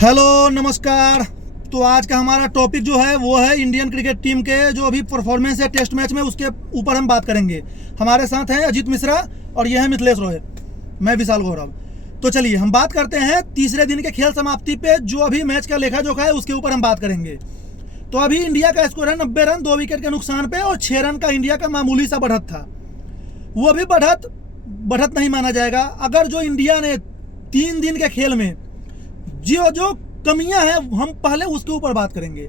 Hello नमस्कार। तो आज का हमारा टॉपिक जो है वो है इंडियन क्रिकेट टीम के जो अभी परफॉर्मेंस है टेस्ट मैच में, उसके ऊपर हम बात करेंगे। हमारे साथ हैं अजीत मिश्रा और ये है मिथिलेश रॉय, मैं विशाल गौरव। तो चलिए हम बात करते हैं तीसरे दिन के खेल समाप्ति पे, जो अभी मैच का लेखा जोखा है उसके ऊपर हम बात करेंगे। तो अभी इंडिया का स्कोर है 90 रन 2 विकेट के नुकसान पे, और 6 रन का इंडिया का मामूली सा बढ़त था। वो भी बढ़त नहीं माना जाएगा अगर जो इंडिया ने 3 दिन के खेल में जो कमियां हैं हम पहले उसके ऊपर बात करेंगे।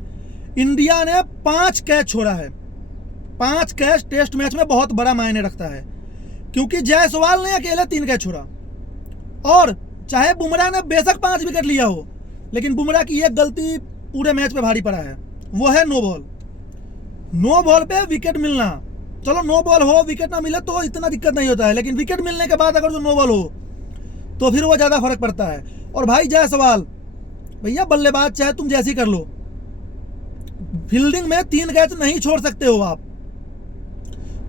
इंडिया ने 5 कैच छोड़ा है। 5 कैच टेस्ट मैच में बहुत बड़ा मायने रखता है, क्योंकि जायसवाल ने अकेले 3 कैच छोड़ा। और चाहे बुमराह ने बेशक 5 विकेट लिया हो, लेकिन बुमराह की एक गलती पूरे मैच पे भारी पड़ा है, वो है नो बॉल। नो बॉल पे विकेट मिलना, चलो नो बॉल हो विकेट ना मिले तो इतना दिक्कत नहीं होता है, लेकिन विकेट मिलने के बाद अगर जो नो बॉल हो तो फिर वो ज्यादा फर्क पड़ता है। और भाई जायसवाल भैया बल्लेबाज चाहे तुम जैसी कर लो, फील्डिंग में 3 कैच नहीं छोड़ सकते हो आप।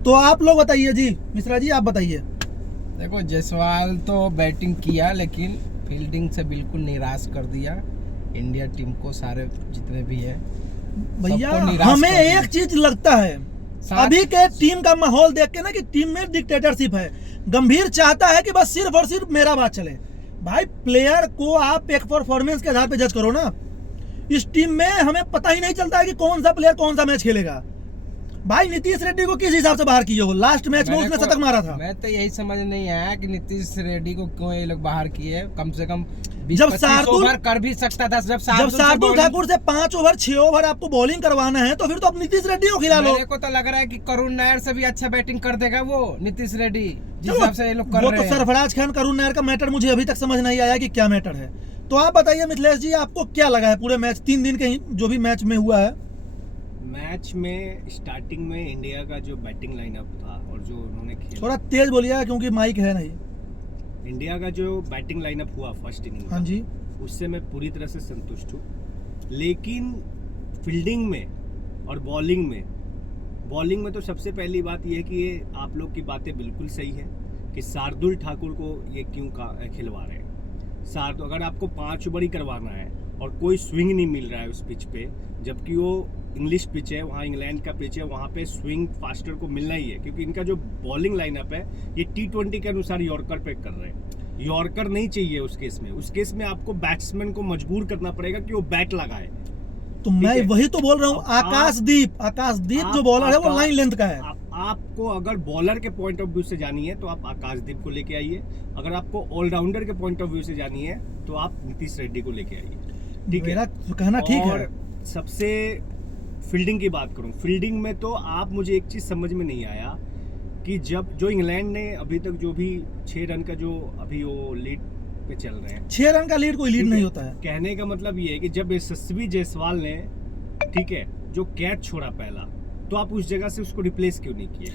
तो आप लोग बताइए जी, मिश्रा जी आप बताइए। देखो जायसवाल तो बैटिंग किया लेकिन फील्डिंग से बिल्कुल निराश कर दिया इंडिया टीम को, सारे जितने भी है भैया हमें एक चीज लगता है अभी के टीम का माहौल देख के ना, कि टीम में डिक्टेटरशिप है। गंभीर चाहता है कि बस सिर्फ और सिर्फ मेरा बात चले। भाई प्लेयर को आप एक परफॉर्मेंस के आधार पे जज करो ना। इस टीम में हमें पता ही नहीं चलता है कि कौन सा प्लेयर कौन सा मैच खेलेगा। भाई नीतीश रेड्डी को किस हिसाब से बाहर किए हो? लास्ट मैच में उसने शतक मारा था। मैं तो यही समझ नहीं आया कि नीतीश रेड्डी को क्यों ये लोग बाहर किए। कम से कम जब शार्दुल कर भी सकता था। जब शार्दुल ठाकुर से 5 ओवर 6 ओवर आपको बॉलिंग करवाना है तो फिर तो आप नीतीश रेड्डी को खिला लो। मेरे को तो लग रहा है कि करुण नायर से भी अच्छा बैटिंग कर देगा वो नीतीश रेड्डी, जिस हिसाब से ये लोग कर रहे हैं। वो तो सरफराज खान करुण नायर का मैटर मुझे अभी तक समझ नहीं आया कि क्या मैटर है। तो आप बताइए मिथिलेश जी, आपको क्या लगा है पूरे मैच 3 दिन के जो भी मैच में हुआ है? मैच में स्टार्टिंग में इंडिया का जो बैटिंग लाइनअप था और जो उन्होंने खेला, थोड़ा तेज बोलिए क्योंकि माइक है नहीं। इंडिया का जो बैटिंग लाइनअप हुआ फर्स्ट इनिंग, हाँ जी, उससे मैं पूरी तरह से संतुष्ट हूँ। लेकिन फील्डिंग में और बॉलिंग में तो सबसे पहली बात यह है कि ये आप लोग की बातें बिल्कुल सही है कि शार्दुल ठाकुर को ये क्यों खिलवा रहे हैं। अगर आपको 5 ओवर ही करवाना है और कोई स्विंग नहीं मिल रहा है उस पिच पे, जबकि वो इंग्लिश पिच है, वहाँ इंग्लैंड का पिच है, वहाँ पे स्विंग फास्टर को मिलना ही है, क्योंकि इनका जो बॉलिंग लाइनअप है ये T20 के अनुसार यॉर्कर पे कर रहे हैं। यॉर्कर नहीं चाहिए उस केस में आपको बैट्समैन को मजबूर करना पड़ेगा कि वो बैट लगाए। तो मैं वही तो बोल रहा हूँ। आकाशदीप जो बॉलर है वो लाइन लेंथ का है। आपको अगर बॉलर के पॉइंट ऑफ व्यू से जानी है तो आप आकाशदीप को लेके आइए, अगर आपको ऑलराउंडर के पॉइंट ऑफ व्यू से जानी है तो आप नीतीश रेड्डी को लेके आइए। ठीक है, मेरा कहना ठीक है। सबसे फील्डिंग की बात करूं, फील्डिंग में तो आप मुझे एक चीज समझ में नहीं आया कि जब जो इंग्लैंड ने अभी तक जो भी 6 रन का जो अभी वो लीड पे चल रहे हैं, 6 रन का लीड कोई लीड नहीं होता है। कहने का मतलब ये है कि जब यशस्वी जायसवाल ने ठीक है जो कैच छोड़ा पहला, तो आप उस जगह से उसको रिप्लेस क्यों नहीं किए?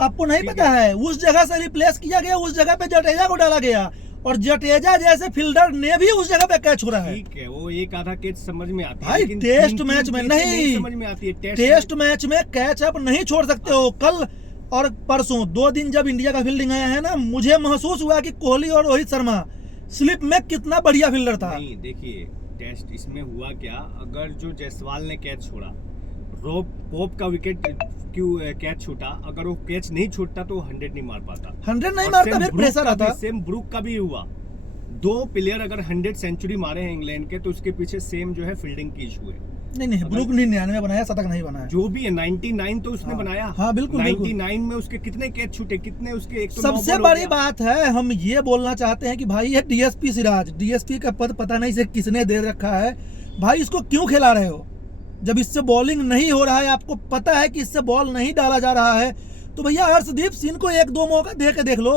आपको नहीं पता है उस जगह से रिप्लेस किया गया, उस जगह पे जडेजा को डाला गया, और जडेजा जैसे फील्डर ने भी उस जगह पे कैच छोड़ा है। ठीक है, वो एक आधा कैच समझ में आता है, भाई लेकिन टेस्ट मैच में नहीं समझ में आती है। टेस्ट मैच में कैच आप नहीं छोड़ सकते हो। कल और परसों 2 दिन जब इंडिया का फील्डिंग आया है ना, मुझे महसूस हुआ कि कोहली और रोहित शर्मा स्लिप में कितना बढ़िया फील्डर था। नहीं देखिए, टेस्ट इसमें हुआ क्या, अगर जो जायसवाल ने कैच छोड़ा, पोप का विकेट क्यों कैच छूटा, अगर वो कैच नहीं छूटता तो 100 नहीं मार पाता। 100 नहीं मारता, फिर प्रेशर आता। सेम ब्रूक का भी हुआ। 2 प्लेयर अगर 100 सेंचुरी मारे हैं इंग्लैंड के, तो उसके पीछे सेम जो है फील्डिंग की इशू है। नहीं ब्रूक ने 99 बनाया, शतक नहीं बनाया। जो भी है 99 तो उसने बनाया। हाँ बिल्कुल 99 में उसके कितने कैच छूटे, कितने उसके, एक तो सबसे बड़ी बात है हम ये बोलना चाहते हैं कि भाई ये डीएसपी सिराज, डीएसपी का पद पता नहीं से किसने दे रखा है। भाई इसको क्यों खिला रहे हो? जब इससे बॉलिंग नहीं हो रहा है, आपको पता है कि इससे बॉल नहीं डाला जा रहा है, तो भैया हर्षदीप सिंह को 1-2 मौका दे के देख लो।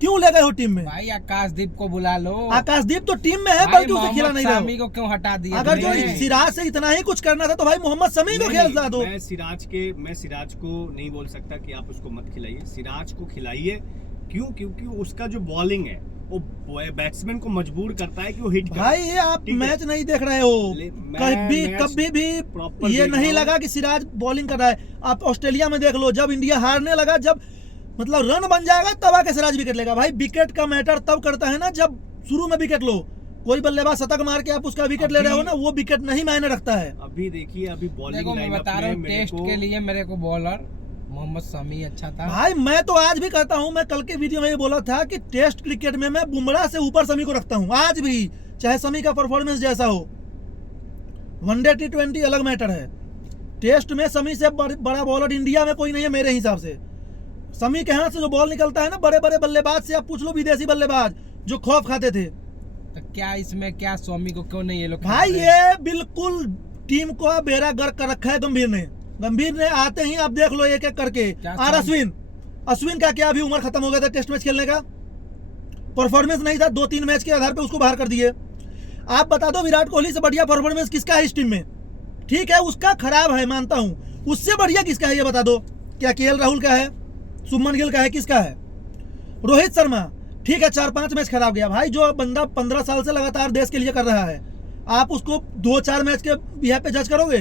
क्यों ले गए हो टीम में? भाई आकाशदीप को बुला लो। आकाशदीप तो टीम में है, बल्कि उसे खिला नहीं रहे को क्यों हटा दिया? अगर जो सिराज से इतना ही कुछ करना था तो भाई मोहम्मद शमी को खेलता दो। मैं सिराज को नहीं बोल सकता कि आप उसको मत खिलाइए, सिराज को खिलाइए। क्यों? क्योंकि उसका जो बॉलिंग है वो बैट्समैन को मजबूर करता है कि वो हिट करे। भाई ये आप मैच नहीं देख रहे हो, कभी भी ये नहीं लगा कि सिराज बॉलिंग कर रहा है। आप ऑस्ट्रेलिया में देख लो, जब इंडिया हारने लगा, जब मतलब रन बन जाएगा तब आके सिराज विकेट लेगा। भाई विकेट का मैटर तब करता है ना जब शुरू में विकेट लो। कोई बल्लेबाज शतक मार के आप उसका विकेट ले रहे हो ना, वो विकेट नहीं मायने रखता है। अभी देखिए, अभी बॉलिंग देखो मैं लाइनअप बता रहा में हूँ, मेरे टेस्ट को के लिए मेरे को बॉलर मोहम्मद शमी अच्छा था। भाई मैं तो आज भी कहता हूं, मैं कल के वीडियो में ये बोला था कि टेस्ट क्रिकेट में मैं बुमराह से ऊपर शमी को रखता हूं, आज भी, चाहे शमी का परफॉर्मेंस जैसा हो। वनडे T20 अलग मैटर है, टेस्ट में शमी से बड़ा बॉलर इंडिया में कोई नहीं है मेरे हिसाब से। शमी के हाथ से जो बॉल निकलता है ना, बड़े बड़े बल्लेबाज से आप पूछ लो, विदेशी बल्लेबाज जो खौफ खाते थे। तो क्या इसमें क्या स्वामी को क्यों नहीं ये लोग भाई खेलते हैं? ये बिल्कुल टीम को बेड़ा गर्क कर रखा है गंभीर ने आते ही आप देख लो एक एक करके। क्या और अश्विन का क्या अभी उम्र खत्म हो गया था टेस्ट मैच खेलने का, परफॉर्मेंस नहीं था, 2-3 मैच के आधार पे उसको बाहर कर दिए। आप बता दो विराट कोहली से बढ़िया परफॉर्मेंस किसका है इस टीम में? ठीक है उसका खराब है मानता हूं, उससे बढ़िया किसका है ये बता दो। क्या KL राहुल का है, शुभमन गिल का है, किसका है? रोहित शर्मा ठीक है 4-5 मैच खराब गया। भाई जो बंदा 15 साल से लगातार देश के लिए कर रहा है, आप उसको 2-4 मैच के बिहार पे जज करोगे?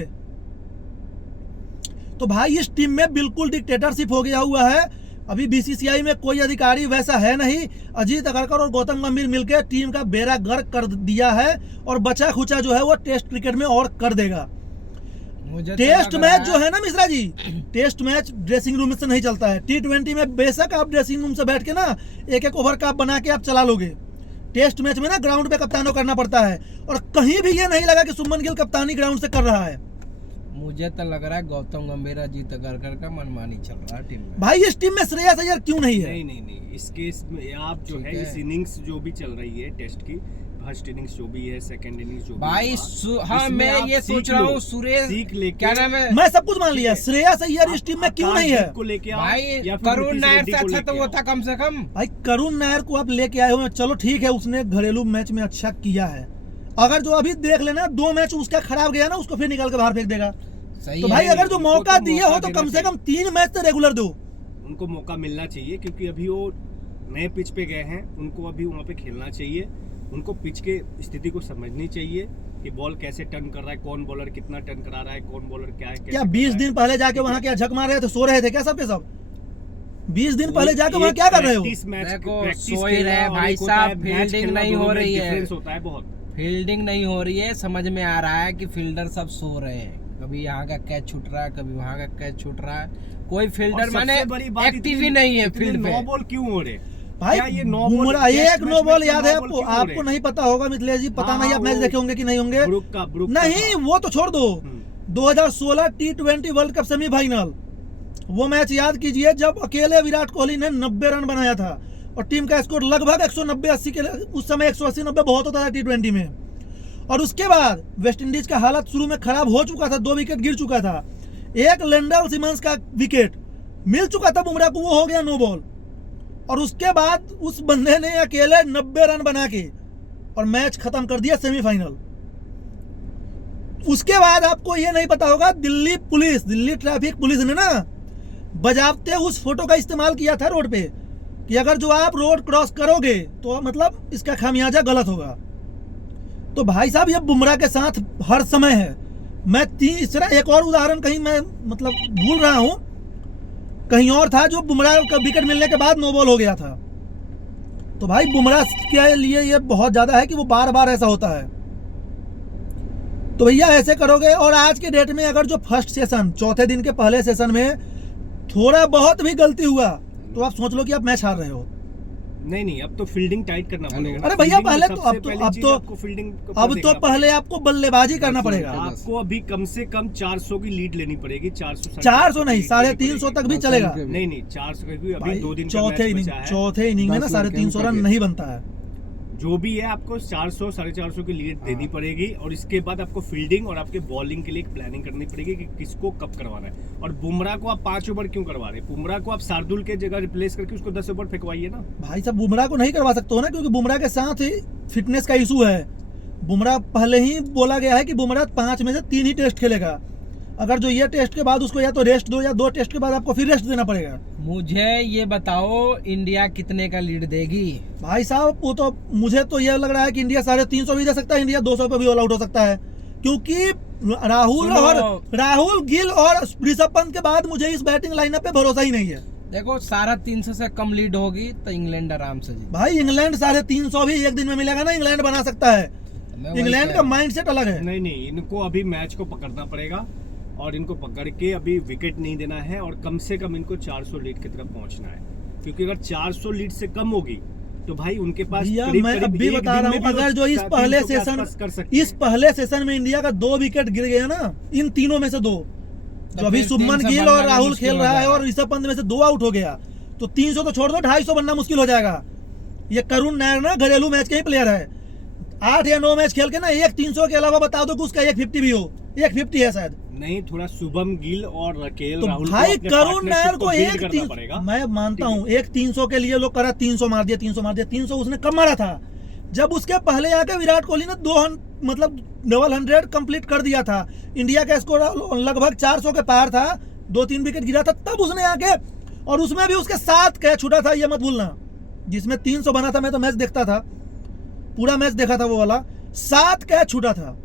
तो भाई इस टीम में बिल्कुल डिक्टेटरशिप हो गया हुआ है। अभी BCCI में कोई अधिकारी वैसा है नहीं। अजीत अगरकर और गौतम गंभीर मिलकर टीम का बेड़ा गर्क कर दिया है, और बचा खुचा जो है वो टेस्ट क्रिकेट में और कर देगा। मुझे तो टेस्ट लग मैच रहा जो है है ना Mishra ji, test match dressing room से नहीं चलता है। T20 में बेशक आप ड्रेसिंग रूम से बैठ के ना एक एक ओवर का बना के आप चला लोगे, टेस्ट मैच में ना ग्राउंड पे कप्तानों करना पड़ता है। और कहीं भी ये नहीं लगा कि शुभमन गिल कप्तानी ग्राउंड से कर रहा है। मुझे तो लग रहा है गौतम गंभीर अजीत अगरकर का मनमानी चल रहा है टीम में। भाई इस टीम में श्रेयस अय्यर क्यों नहीं है? नहीं, इस केस में आप जो ठीक है है। इस इनिंग्स जो भी चल रही है टेस्ट की, फर्स्ट इनिंग्स जो भी है, सेकंड इनिंग्स जो भाई भी हुआ, हाँ इसमें मैं आप ये सीख सोच रहा लो, हूँ सुरेश सीख लेके क्या नाम है मैं सब कुछ मान लिया, ठीक है। श्रेयस अय्यर इस टीम में क्यों नहीं है? आकाशदीप को लेके आओ, भाई या फिर करुण नीतीश नायर रेड्डी से को अच्छा लेके तो वो आओ। था कम से कम। भाई करुण नायर को आप लेके आए हो, चलो ठीक है उसने घरेलू मैच में अच्छा किया है। अगर जो अभी देख लेना 2 मैच उसका खराब गया ना, उसको फिर निकाल के बाहर फेंक देगा। सही तो है। भाई अगर जो उनको मौका तो दिए मौका हो तो देना कम से कम चाहिए। 3 मैच तो रेगुलर दो। उनको मौका मिलना चाहिए, क्योंकि अभी वो नए पिच पे गए हैं, उनको अभी वहाँ पे खेलना चाहिए। उनको पिच के स्थिति को समझनी चाहिए कि बॉल कैसे टर्न कर रहा है, कौन बॉलर कितना टर्न करा रहा है, कौन बॉलर क्या है, कैसे क्या कर 20 रहा है। दिन पहले जाके ठीक वहाँ है। क्या झक मार रहे थे, सो रहे थे क्या सब के सब? 20 दिन पहले जाके वहाँ क्या कर रहे हो? देखो, सो ही रहे भाई साहब, फील्डिंग नहीं हो रही है। डिफरेंस होता है बहुत। फील्डिंग नहीं हो रही है, समझ में आ रहा है कि फील्डर सब सो रहे हैं। कभी यहाँ का कैच छूट रहा है, कभी वहाँ का कैच छूट रहा है। कोई फील्डर माने एक्टिव ही नहीं है फील्ड पे। 9 बॉल क्यों हो रहे? भाई क्या ये 9 बॉल बुमराह टेस्ट एक मैच 9 बॉल में याद 9 है बॉल आपको? क्यों हो आपको रहे? नहीं पता होगा मिथिलेश जी, पता हाँ, नहीं आप मैच वो देखे होंगे कि नहीं होंगे। ब्रुक का नहीं वो तो छोड़ दो, 2016 T20 वर्ल्ड कप सेमीफाइनल, वो मैच याद कीजिए जब अकेले विराट कोहली ने 90 रन बनाया था और टीम का स्कोर लगभग 190-80 के, उस समय 180-90 बहुत होता था T20 में। और उसके बाद वेस्ट इंडीज का हालत शुरू में खराब हो चुका था, 2 विकेट गिर चुका था, एक लेंडल सिमंस का विकेट मिल चुका था बुमराह को, वो हो गया 9 बॉल। और उसके बाद उस बंदे ने अकेले 90 रन बना के और मैच खत्म कर दिया सेमीफाइनल। उसके बाद आपको ये नहीं पता होगा, दिल्ली ट्रैफिक पुलिस ने ना बजाबते उस फोटो का इस्तेमाल किया था रोड पे कि अगर जो आप रोड क्रॉस करोगे तो मतलब इसका खामियाजा गलत होगा। तो भाई साहब ये बुमराह के साथ हर समय है। मैं तीसरा एक और उदाहरण कहीं मैं मतलब भूल रहा हूं, कहीं और था जो बुमराह का विकेट मिलने के बाद 9 बॉल हो गया था। तो भाई बुमराह के लिए ये बहुत ज्यादा है कि वो बार बार ऐसा होता है। तो भैया ऐसे करोगे, और आज के डेट में अगर जो फर्स्ट सेशन, चौथे दिन के पहले सेशन में थोड़ा बहुत भी गलती हुआ तो आप सोच लो कि आप मैच हार रहे हो। नहीं, अब तो फील्डिंग टाइट करना पड़ेगा। अरे भैया फील्डिंग पहले में तो सबसे अब तो पहली अब चीज तो आपको फील्डिंग को अब तो देखना पहले पड़ेगा। आपको बल्लेबाजी करना पड़ेगा। आपको अभी कम से कम 400 की लीड लेनी पड़ेगी। 400 नहीं, 350 तक भी चलेगा। नहीं 400, क्योंकि अभी भाई 2 दिन का चौथे मैच इनिंग बचा है। चौथे इनिंग में ना 350 रन नहीं बनता है। जो भी है आपको 400 450 की लीड देनी पड़ेगी, और इसके बाद आपको फील्डिंग और आपके बॉलिंग के लिए एक प्लानिंग करनी पड़ेगी कि किसको कब करवाना है। और बुमराह को आप 5 ओवर क्यों करवा रहे हैं? बुमराह को आप शार्दुल के जगह रिप्लेस करके उसको 10 ओवर फेंकवाइए ना। भाई साहब बुमराह को नहीं करवा सकते हो ना, क्योंकि बुमराह के साथ फिटनेस का इशू है। बुमराह पहले ही बोला गया है कि बुमराह 5 में से 3 ही टेस्ट खेलेगा। अगर जो ये टेस्ट के बाद उसको या तो रेस्ट दो, या 2 टेस्ट के बाद आपको फिर रेस्ट देना पड़ेगा। मुझे ये बताओ इंडिया कितने का लीड देगी? भाई साहब वो तो मुझे तो ये लग रहा है कि इंडिया 350 भी दे सकता है, इंडिया 200 पे भी ऑल आउट हो सकता है, क्योंकि राहुल गिल और ऋषभ पंत के बाद मुझे इस बैटिंग लाइनअप पे भरोसा ही नहीं है। देखो 350 से कम लीड होगी तो इंग्लैंड आराम से जीत। भाई इंग्लैंड 350 भी एक दिन में मिलेगा ना, इंग्लैंड बना सकता है। मैं वही इंग्लैंड कह का रहा हूँ। माइंडसेट अलग है। नहीं नहीं, इनको अभी मैच को पकड़ना पड़ेगा और इनको पकड़ के अभी विकेट नहीं देना है और कम से कम इनको 400 लीड की तरफ पहुंचना है, क्योंकि अगर 400 लीड से कम होगी तो भाई उनके पास भैया करीब मैं करीब अभी एक बता दिन रहा में हूँ, भी अगर जो इस 300 पहले के आसपास सेशन कर सकते इस हैं। पहले सेशन में इंडिया का 2 विकेट गिर गया ना, इन तीनों में से 2, जो अभी फिर शुभमन 300 गिल और बनना राहुल मुश्किल खेल हो रहा है जाएगा। और ऋषभ पंत में से 2 आउट हो गया, तो 300 तो छोड़ दो, 250 बनना मुश्किल हो जाएगा। ये करुण नायर ना घरेलू मैच के ही प्लेयर है, 8 या 9 मैच खेल के ना एक 300 के अलावा बता दो कि उसका 150 भी हो, 150 है शायद। नहीं, थोड़ा शुभम गिल और रकेल तो राहुल भाई अपने करुण partnership नायर को build एक करना 300 पड़ेगा। मैं मानता ठीक है। हूँ, एक 300 के लिए लोग करा 300 मार दिया, 300 मार दिया, 300 उसने कम मारा था। जब उसके पहले आके विराट कोहली ने 200 मतलब डबल 100 कंप्लीट कर दिया था, इंडिया का स्कोर लगभग 400 के पार था, 2-3 विकेट गिरा था, तब उसने आके, और उसमें भी उसके 7 कैच छूटा था, ये मत भूलना। जिसमें 300 बना था, मैं तो मैच देखता था, पूरा मैच देखा था वो वाला, 7 कैच छूटा था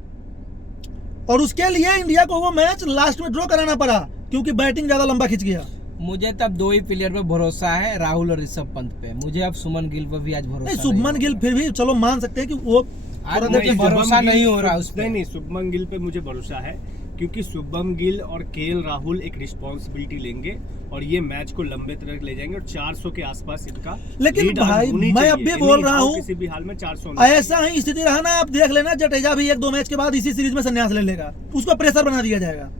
और उसके लिए इंडिया को वो मैच लास्ट में ड्रॉ कराना पड़ा क्योंकि बैटिंग ज्यादा लंबा खिंच गया। मुझे तब 2 ही प्लेयर पे भरोसा है, राहुल और ऋषभ पंत पे। मुझे अब सुमन गिल पे भी आज भरोसा नहीं, शुभमन गिल फिर भी चलो मान सकते हैं कि वो आज थोड़ा मुझे देर के- भरोसा नहीं हो रहा उस पे। नहीं, शुभमन गिल पे मुझे भरोसा है, क्योंकि शुभम गिल और केएल राहुल एक रिस्पॉन्सिबिलिटी लेंगे और ये मैच को लंबे तक ले जाएंगे और 400 के आसपास इनका लेकिन lead आज भाई, होनी मैं चाहिए। अब भी यानी बोल रहा हाउ हूँ, किसी भी हाल में 400 होना ऐसा ही स्थिति रहा ना, आप देख लेना जडेजा भी 1-2 मैच के बाद इसी सीरीज में संन्यास ले लेगा, उसको प्रेशर बना दिया जाएगा।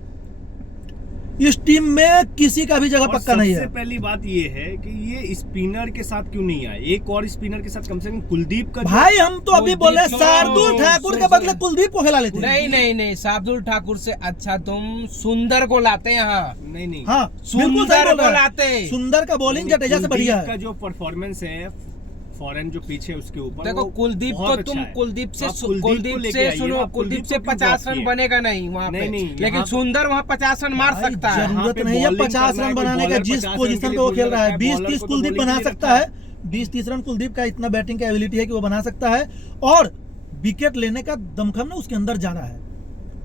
इस टीम में किसी का भी जगह और पक्का नहीं सबसे है। पहली बात ये है कि ये स्पिनर के साथ क्यों नहीं आए, एक और स्पिनर के साथ कम से कम कुलदीप का भाई हम तो अभी कुलदीप बोले को- शार्दुल ठाकुर के बदले कुलदीप को खिला लेते हैं। नहीं नहीं नहीं, शार्दुल ठाकुर से अच्छा तुम सुंदर को लाते यहाँ। नहीं नहीं हाँ बिल्कुल सही सुंदर बोल को रहा है। लाते। सुंदर का बॉलिंग जडेजा से बढ़िया कुलदीप का है। जो परफॉर्मेंस है फॉरेन जो पीछे उसके ऊपर, देखो वो कुलदीप बहुत को तुम अच्छा है। कुलदीप से आप को कुलदीप लेके से आइए सुनो, ना, कुलदीप से को क्यों 50 ड्रॉप रन किए? बनेगा नहीं वहाँ पे, नहीं, लेकिन यहाँ पे- सुंदर वहाँ 50 रन मार भाई, सकता है। जरूरत पे नहीं है bowling 50 करना रन है, बनाने का, बॉलर जिस 50 पोजीशन रन पे के वो लिए खेल रहा है। बॉलर 20-30 को तो कुलदीप bowling बना के लिए सकता रखा है, 20-30 रन कुलदीप का इतना बैटिंग का एबिलिटी है कि वो बना सकता है, और विकेट लेने का दमखम ना उसके अंदर ज्यादा है,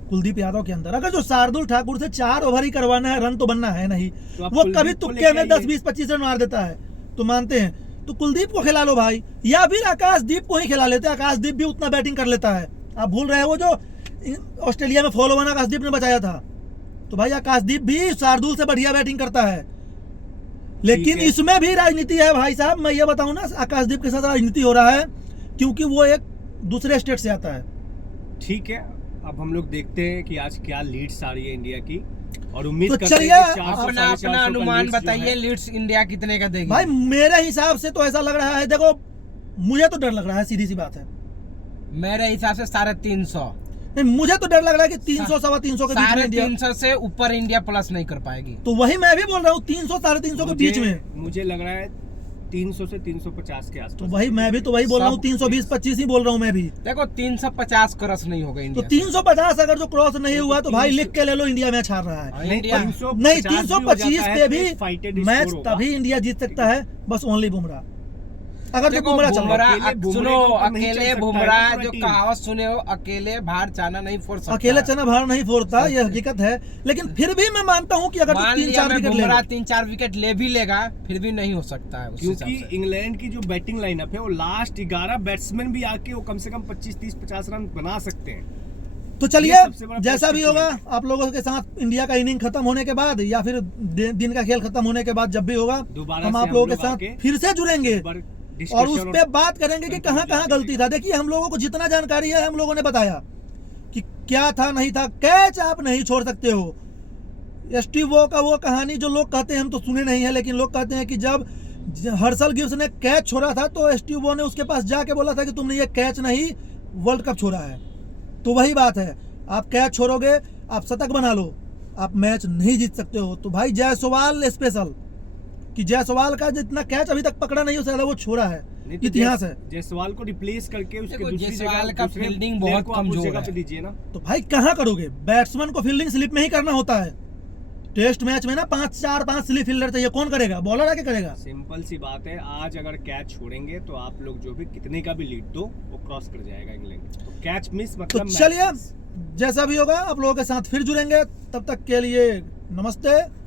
कुलदीप यादव के अंदर। अगर जो शार्दुल ठाकुर से 4 ओवर ही करवाना है, रन तो बनना है नहीं, तो आप वो कुलदीप कभी को तुक्के लेके में आइए। 10-20-25 रन मार देता है, तो मानते हैं, तो कुलदीप को खिला लो भाई, या फिर आकाशदीप को ही खिला लेते हैं। आकाशदीप भी उतना बैटिंग कर लेता है, आप भूल रहे हैं वो जो ऑस्ट्रेलिया में फॉलो वन आकाशदीप ने बचाया था, तो भाई आकाशदीप भी शार्दुल से बढ़िया बैटिंग करता है। लेकिन ठीक है। इसमें भी राजनीति है भाई साहब, मैं ये बताऊं ना, आकाशदीप के साथ राजनीति हो रहा है क्योंकि वो एक दूसरे स्टेट से आता है। ठीक है, अब हम लोग देखते हैं कि आज क्या लीड्स आ रही है इंडिया की, और उम्मीद तो करते हैं चलिए, कि 400, अपना 450 अपना का अनुमान leads जो बताइए, है। लीड्स इंडिया कितने का देगी? भाई मेरे हिसाब से तो ऐसा लग रहा है, देखो मुझे तो डर लग रहा है, सीधी सी बात है। मेरे हिसाब से 350। नहीं, मुझे तो डर लग रहा है कि 300-325 के बीच में इंडिया, 350 से ऊपर इंडिया प्लस नहीं कर पाएगी। तो वही मैं भी बोल रहा हूँ, 300-350 के बीच में। मुझे लग रहा है 300 से 350 के आसपास। तो वही मैं भी तो वही बोल रहा हूँ, सब- 320-25 ही बोल रहा हूँ मैं भी। देखो 350 क्रॉस नहीं होगा तो इंडिया से। 350 अगर जो क्रॉस नहीं हुआ तो भाई 300 लिख के ले लो, इंडिया मैच हार रहा है। हाँ, इंडिया नहीं, 325 325 पे भी फाइटेड मैच स्कोर होगा। तभी इंडिया जीत सकता है, बस ओनली बुमराह। अगर जो देखो बुमराह चल रहा है, बुमराह, अकेले बुमराह सुनो, के ऊपर नहीं चल अकेले सकता है बुमराह पूरा जो टीम। कहावत सुने हो, अकेले बाहर जाना नहीं फोड़ सकता। अकेले चना भार नहीं फोड़ता, ये हकीकत है। लेकिन फिर भी मैं मानता हूँ कि अगर मान तो लिया 3-4 मैं विकेट ले बुमराह ले। 3-4 विकेट ले भी लेगा, फिर भी नहीं हो सकता है उस हिसाब क्योंकि से। इंग्लैंड की जो बैटिंग लाइनअप है वो लास्ट 11 बैट्समैन भी आके वो कम से कम 25-30-50 रन बना सकते हैं। तो चलिए, ये सबसे बड़ा जैसा भी positive होगा point आप लोगों के साथ इंडिया का इनिंग खत्म होने के बाद या फिर दिन का खेल खत्म होने के बाद, जब भी होगा दोबारा हम से आप हम लोगों के लोग साथ आके फिर से जुड़ेंगे एक बार और discussion उस पे बात करेंगे कि कहाँ कहाँ गलती था। देखिए, हम लोगों को जितना जानकारी है हम लोगों ने बताया कि क्या था नहीं था। कैच आप नहीं छोड़ सकते हो। स्टीव वो का वो कहानी जो लोग कहते हैं, हम तो सुने नहीं है, लेकिन लोग कहते हैं कि जब हर्षल गिब्स ने कैच छोड़ा था तो स्टीव वो ने उसके पास जाके बोला था कि तुमने ये कैच नहीं वर्ल्ड कप छोड़ा है। तो वही बात है, आप कैच छोड़ोगे, आप शतक बना लो, आप मैच नहीं जीत सकते हो। तो भाई जायसवाल स्पेशल, कि जायसवाल का जितना कैच अभी तक पकड़ा नहीं, उससे ज्यादा वो छोड़ा है, नहीं तो इतिहास है। जायसवाल को रिप्लेस करके उसके देखो, दूसरी जायसवाल जगह का दूसरे फील्डिंग player बहुत को आप उस कमजोर जगह है। पे दीजिए ना। तो भाई कहाँ करोगे, बैट्समैन को फील्डिंग स्लिप में ही करना होता है। टेस्ट मैच में ना 5 स्लिप फील्डर चाहिए, कौन करेगा, बॉलर आके करेगा। सिंपल सी बात है, आज अगर कैच छोड़ेंगे तो आप लोग जो भी कितने का भी लीड दो वो क्रॉस कर जाएगा इंग्लैंड। तो कैच मिस तो मतलब match चलिए, miss। जैसा भी होगा आप लोगों के साथ फिर जुड़ेंगे, तब तक के लिए नमस्ते।